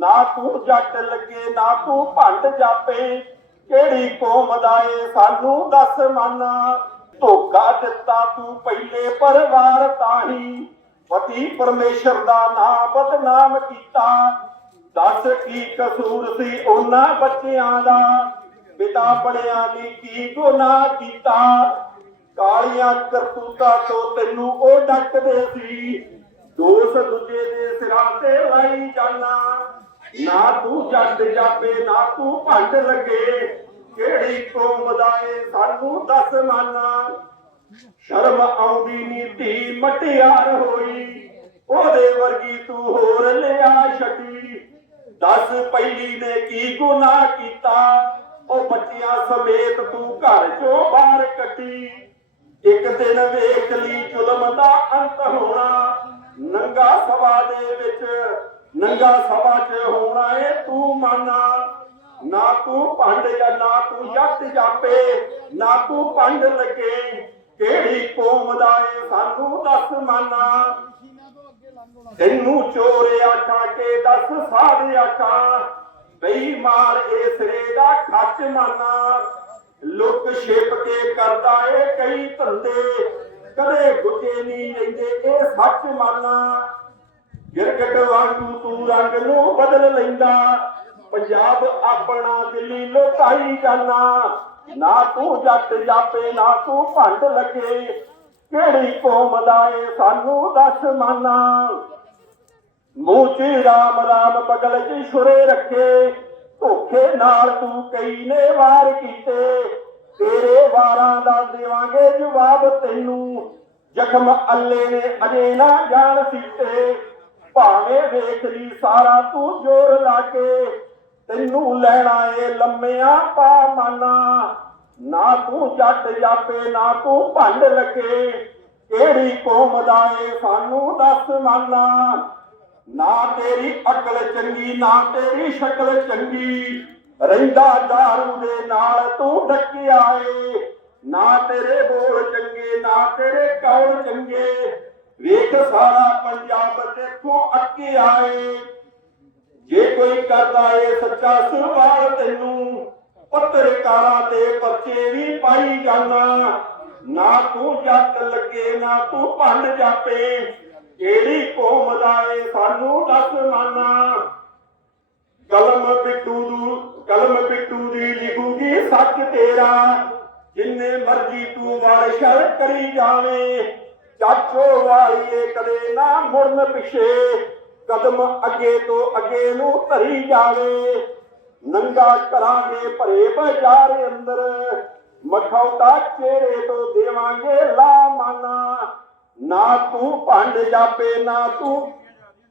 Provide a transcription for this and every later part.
ਨਾ ਤੂੰ ਜੱਟ ਲੱਗੇ, ਨਾ ਤੂੰ ਭੰਡ ਜਾਪੇ। ਕਿਹੜੀ ਕੌਮ ਦਾ ਏ? ਸਾਨੂੰ ਦੱਸ ਮਾਨਾ। ਧੋਖਾ ਦਿੱਤਾ ਤੂੰ ਪਹਿਲੇ ਪਰਿਵਾਰ ਤਾਹੀ। ਪਤੀ ਪਰਮੇਸ਼ਰ ਦਾ ਨਾਮ, ਬਦਨਾਮ ਕੀਤਾ। ਦੱਸ ਕੀ ਕਸੂਰ ਸੀ ਉਹਨਾਂ ਬੱਚਿਆਂ ਦਾ? ਪਿਤਾ ਬਣਿਆ ਨੇ, ਕੀ ਗੁਨਾਹ ਕੀਤਾ? ਕਾਲੀਆਂ ਕਰਤੂਤਾਂ ਤੋਂ ਤੈਨੂੰ ਉਹ ਡੱਕਦੇ ਸੀ। ਦੋਸ ਦੂਜੇ ਦੇ ਸਿਰਾਂ ਤੇ ਲਾਈ ਜਾਣਾ ਨਾ ਤੂੰ ਜੱਟ ਜਾਪੇ, ਨਾ ਤੂੰ ਭੰਡ ਲੱਗੇ। ਕਿਹੜੀ ਕੌਮ ਦਾ ਏ? ਸਾਨੂੰ ਦੱਸ ਮਾਨਾ। ਸ਼ਰਮ ਆਉਂਦੀ ਨੀ, ਧੀ ਮਟਿਆਰ ਹੋਈ। ਉਹਦੇ ਵਰਗੀ ਤੂੰ ਹੋਰ ਲਿਆ ਛੱਡੀ। ਦੱਸ ਪਹਿਲੀ ਨੇ ਕੀ ਗੁਨਾਹ ਕੀਤਾ? ਉਹ ਬੱਚਿਆਂ ਸਮੇਤ ਤੂੰ ਘਰ ਚੋਂ ਬਾਹਰ ਕੱਢੀ। ਇੱਕ ਦਿਨ ਵੇਖ ਲਈ ਜ਼ੁਲਮ ਦਾ ਅੰਤ ਹੋਣਾ। ਨੰਗਾ ਸਭਾ ਦੇ ਵਿੱਚ ਨੰਗਾ ਸਭਾ 'ਚ ਹੋਣਾ ਏ ਤੂੰ ਮਾਨਾ ਨਾ ਤੂੰ ਭੰਡ ਜਾਂ ਨਾ ਤੂੰ ਜੱਟ ਜਾਪੇ, ਨਾ ਤੂੰ ਭੰਡ ਲੱਗੇ, ਕਿਹੜੀ ਕੌਮ ਦਾ ਏ ਸਾਨੂੰ ਦੱਸ ਮਾਨਾ? ਤੈਨੂੰ ਚੋਰ ਆਖਾਂ ਕੇ ਦੱਸ ਸਾਧ ਆਖਾਂ ਬੇਈਮਾਨ ਏ ਸਿਰੇ ਦਾ ਖੱਚ ਮਾਨਾ। ਲੁੱਕ ਛਿਪ ਕੇ ਕਰਦਾ ਏ ਕਈ ਧੰਦੇ, ਕਦੇ ਗੁੱਜੇ ਨਹੀਂ ਲੈਂਦੇ, ਇਹ ਸੱਚ ਮਾਨਾ। ਗਿਰਗਟ ਵਾਂਗੂ ਤੂੰ ਰੰਗ ਨੂੰ ਬਦਲ ਲੈਂਦਾ। ਪੰਜਾਬ ਆਪਣਾ ਦਿੱਲੀ ਲੋਕਾਈ ਜਾਨਾ ਨਾ ਤੂੰ ਜੱਟ ਜਾਪੇ, ਨਾ ਤੂੰ ਭੰਡ ਲੱਗੇ। ਕਿਹੜੀ ਕੌਮ ਦਾ ਏ ਸਾਨੂੰ ਦੱਸ ਮਾਨਾ। ਮੂੰਹ 'ਚ ਰਾਮ ਰਾਮ ਬਗਲ 'ਚ ਛੁਰੇ ਰੱਖੇ। ਧੋਖੇ ਨਾਲ ਤੂੰ ਕਈ ਨੇ ਵਾਰ ਕੀਤੇ। ਤੇਰੇ ਵਾਰਾਂ ਦਾ ਦੇਵਾਂਗੇ ਜਵਾਬ ਤੈਨੂੰ। ਜ਼ਖਮ ਅੱਲੇ ਨੇ ਅਜੇ ਨਾ ਜਾਣ ਸੀਤੇ ਭਾਵੇਂ ਵੇਖ ਲਈ ਸਾਰਾ ਤੂੰ ਜ਼ੋਰ ਲਾ ਕੇ, ਤੈਨੂੰ ਲੈਣਾ ਏ ਲੰਮਿਆਂ ਪਾ ਮਾਨਾ। ਨਾ ਤੂੰ ਜੱਟ ਜਾਪੇ, ਨਾ ਤੂੰ ਭੰਡ ਲੱਗੇ। ਕਿਹੜੀ ਕੌਮ ਦਾ ਏ, ਸਾਨੂੰ ਦੱਸ ਮਾਨਾ। ਨਾ ਤੇਰੀ ਅਕਲ ਚੰਗੀ, ਨਾ ਤੇਰੀ ਸ਼ਕਲ ਚੰਗੀ। ਰਹਿੰਦਾ ਦਾਰੂ ਦੇ ਨਾਲ ਤੂੰ ਡੱਕਿਆ ਏ। ਨਾ ਤੇਰੇ ਬੋਲ ਚੰਗੇ, ਨਾ ਤੇਰੇ ਕੌਲ ਚੰਗੇ। ਵੇਖ ਸਾਰਾ ਪੰਜਾਬ ਆਏ। ਜੇ ਕੋਈ ਕਰਦਾ ਏ ਸੱਚਾ ਸਵਾਲ ਤੈਨੂੰ ਪੱਤਰਕਾਰਾਂ ਤੇ ਪਰਚੇ ਵੀ ਪਾਈ ਜਾਣਾ ਨਾ ਤੂੰ ਜੱਟ ਲੱਗੇ, ਨਾ ਤੂੰ ਭੰਡ ਜਾਪੇ। ਕਿਹੜੀ ਕੌਮ ਦਾ ਏ, ਸਾਨੂੰ ਦੱਸ ਮਾਨਾ। ਕਲਮ ਬਿੱਟੂ ਨੂੰ, ਕਲਮ ਬਿੱਟੂ ਦੀ ਲਿਖੂਗੀ ਸੱਚ ਤੇਰਾ। ਜਿੰਨੇ ਮਰਜ਼ੀ ਤੂੰ ਵਾਲ ਸ਼ਰ ਕਰੀ ਜਾਵੇਂ। ਚਾਚੋ ਵਾਲੀਏ ਕਦੇ ਨਾ ਮੁੜਨ ਪਿਛੇ। ਕਦਮ ਅੱਗੇ ਤੋਂ ਅੱਗੇ ਨੂੰ ਧਰੀ ਜਾਵੇ। ਨੰਗਾ ਕਰਾਂਗੇ ਭਰੇ ਬਾਜ਼ਾਰ ਅੰਦਰ ਮਖੌਤਾ ਚਿਹਰੇ ਤੋਂ ਦੇਵਾਂਗੇ ਲਾ ਮਾਨਾ ਨਾ ਤੂੰ ਭੰਡ ਜਾਪੇ, ਨਾ ਤੂੰ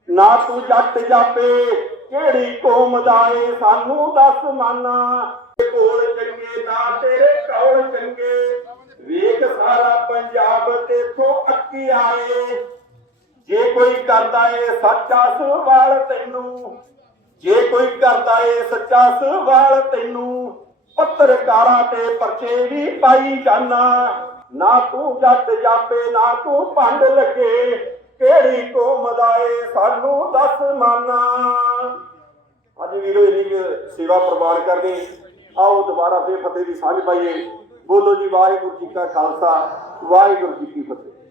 ਨਾ ਤੂੰ ਜੱਟ ਜਾਪੇ, ਕਿਹੜੀ ਕੌਮ ਦਾ ਏ ਸਾਨੂੰ ਦੱਸ ਮਾਨਾ। ਕੋਲ ਚੰਗੇ ਨਾ, ਤੇਰੇ ਕੌਲ ਚੰਗੇ। ਵੇਖ ਸਾਰਾ ਪੰਜਾਬ ਤੇਥੋਂ ਅੱਕੀ ਆਏ। ਜੇ ਕੋਈ ਕਰਦਾ ਏ ਸੱਚਾ ਸਵਾਲ ਤੈਨੂੰ, ਜੇ ਕੋਈ ਕਰਦਾ ਏ ਸੱਚਾ ਸਵਾਲ ਤੈਨੂੰ, ਪੱਤਰਕਾਰਾਂ ਤੇ ਪਰਚੇ ਵੀ ਪਾਈ ਜਾਣਾ ਨਾ ਤੂੰ ਜੱਟ ਜਾਪੇ, ਨਾ ਤੂੰ ਭੰਡ ਲੱਗੇ, ਕਿਹੜੀ ਕੌਮ ਦਾ ਏ ਸਾਨੂੰ ਦੱਸ ਮਾਨਾ। ਅੱਜ ਵੀਰੋ ਇਹਦੀ ਸੇਵਾ ਪ੍ਰਵਾਨ ਕਰਨੀ। ਆਓ ਦੁਬਾਰਾ ਫੇਰ ਫਤਿਹ ਦੀ ਸਾਂਝ ਪਾਈਏ। ਬੋਲੋ ਜੀ, ਵਾਹਿਗੁਰੂ ਜੀ ਕਾ ਖਾਲਸਾ, ਵਾਹਿਗੁਰੂ ਜੀ ਕੀ ਫਤਿਹ।